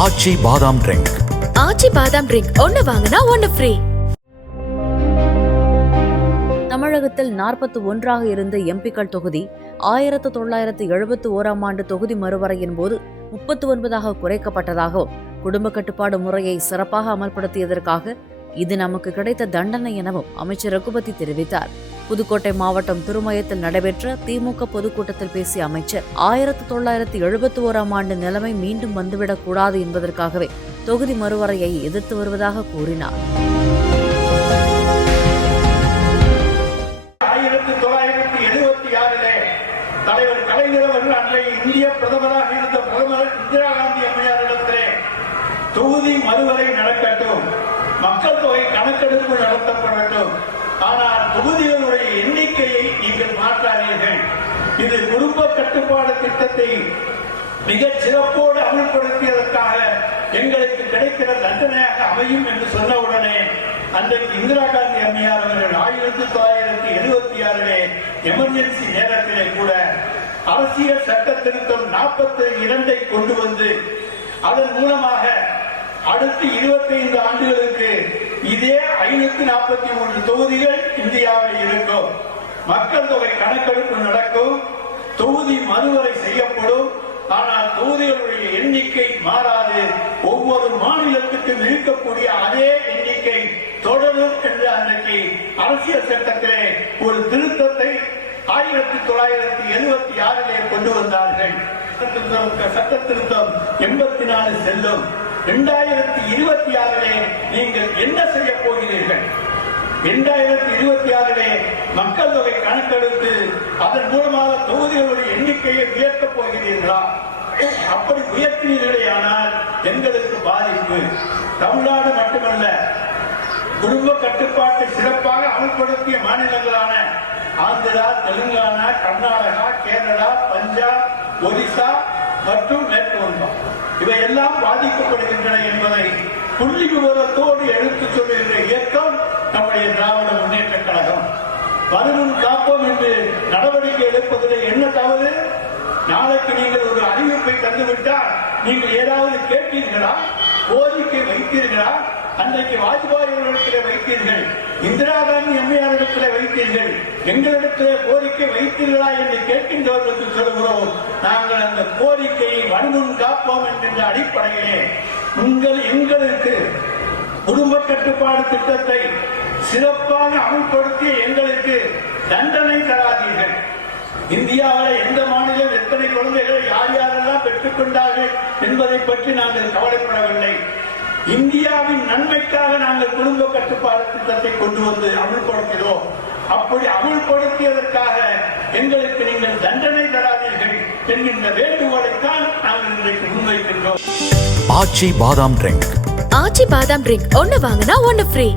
ஆச்சி பாதாம் ட்ரிங்க். ஆச்சி பாதாம் ட்ரிங்க் ஒன்னு வாங்கினா ஒன்னு ஃப்ரீ. தமிழகத்தில் 41 இருந்த எம்பிக்கள் தொகுதி 1971 ஆண்டு தொகுதி மறுவரையின் போது 39 குறைக்கப்பட்டதாகவும், குடும்ப கட்டுப்பாடு முறையை சிறப்பாக அமல்படுத்தியதற்காக இது நமக்கு கிடைத்த தண்டனை எனவும் அமைச்சர் ரகுபதி தெரிவித்தார். புதுக்கோட்டை மாவட்டம் திருமயத்தில் நடைபெற்ற திமுக பொதுக்கூட்டத்தில் பேசிய அமைச்சர் 1971 ஆண்டு நிலைமை மீண்டும் வந்துவிடக் கூடாது என்பதற்காகவே தொகுதி மறுவரையை எதிர்த்து வருவதாக கூறினார். 1976 தலைவர் கலைஞர் அவர்கள் அன்றைய இந்திய பிரதமராக இருந்த பிரதமர் இந்திரா காந்தி அம்மையாரிடத்திலே தொகுதி மறுவரை நடக்கட்டும், மக்கள் தொகை கணக்கெடுப்பு நடத்தப்படட்டும், ஆனால் தொகுதிகளுடைய எண்ணிக்கையை நீங்கள் மாற்றாதீர்கள், இது குடும்ப கட்டுப்பாடு திட்டத்தை மிகச் சிறப்போடு அமல்படுத்தியதற்காக எங்களுக்கு கிடைக்கிற தண்டனையாக அமையும் என்று சொன்னவுடனே அன்றைக்கு இந்திரா காந்தி அம்மையார் அவர்கள் 1976 எமர்ஜென்சி நேரத்திலே கூட அரசியல் சட்ட திருத்தம் 42 கொண்டு வந்து அதன் மூலமாக அடுத்து 25 ஆண்டுகளுக்கு இதே 543 தொகுதிகள் இந்தியாவில் இருக்கும், மக்கள் தொகை கணக்கெடுப்பு நடக்கும், தொகுதி மறுவரை செய்யப்படும், ஆனால் தொகுதிகளுடைய எண்ணிக்கை மாறாது, ஒவ்வொரு மாநிலத்துக்கும் இருக்கக்கூடிய அதே எண்ணிக்கை தொடரும் என்று அன்றைக்கு அரசியல் சட்டத்திலே ஒரு திருத்தத்தை 1976 கொண்டு வந்தார்கள். சட்ட திருத்தம் 84 செல்லும். 2026 நீங்கள் என்ன செய்ய போகிறீர்கள்? 2026 மக்கள் தொகை கணக்கெடுத்து அதன் மூலமாக தொகுதிகளுடைய எண்ணிக்கையை உயர்த்தப் போகிறீர்களா? அப்படி உயர்த்தினீர்களே ஆனால் எங்களுக்கு பாதிப்பு. தமிழ்நாடு மட்டுமல்ல, குடும்ப கட்டுப்பாட்டை சிறப்பாக அமல்படுத்திய மாநிலங்களான ஆந்திரா, தெலுங்கானா, கர்நாடகா, கேரளா, பஞ்சாப், ஒரிசா மற்றும் மேற்கு வங்கம் இவையெல்லாம் பாதிக்கப்படுகின்றன என்பதை புள்ளி விவரத்தோடு எடுத்துச் சொல்லுகின்ற இயக்கம் நம்முடைய திராவிட முன்னேற்ற கழகம். வருமுன் காப்போம் என்று நடவடிக்கை எடுப்பதில் என்ன தவறு? நாளைக்கு நீங்கள் ஒரு அறிவிப்பை தந்துவிட்டால் நீங்கள் ஏதாவது கேட்டீர்களா? கோரிக்கை வைத்தீர்களா? அன்றைக்கு வாஜ்பாய் அவர்களிடத்திலே வைத்தீர்கள், இந்திரா காந்தி அம்மையாரிடத்திலே வைத்தீர்கள், எங்களிடத்திலே கோரிக்கை வைத்தீர்களா என்று கேட்கின்றவர்களுக்கு சொல்கிறோம், நாங்கள் அந்த கோரிக்கையை வருமுன் காப்போம் என்கின்ற அடிப்படையிலே எங்களுக்கு குடும்ப கட்டுப்பாடு திட்டத்தை சிறப்பாக அமல்படுத்திய எங்களுக்கு தண்டனை தராதீர்கள். இந்தியாவில் எந்த மாநிலம் எத்தனை குழந்தைகளை யார் யாரெல்லாம் பெற்றுக் கொண்டார்கள் என்பதை பற்றி நாங்கள் கவலைப்படவில்லை. இந்தியாவின் நன்மைக்காக நாங்கள் குடும்ப கட்டுப்பாடு திட்டத்தை கொண்டு வந்து அமல்படுத்தினோம். அப்படி அமல்படுத்தியதற்காக எங்களுக்கு நீங்கள் தண்டனை தராதீர்கள் என்கின்ற வேண்டுகோளைத்தான் நாங்கள் இன்றைக்கு முன்வைக்கின்றோம். ஆச்சி பாதாம் ட்ரிங்க். ஆச்சி பாதாம் ட்ரிங்க் ஒன்னு வாங்கினா ஒன்னு ஃப்ரீ.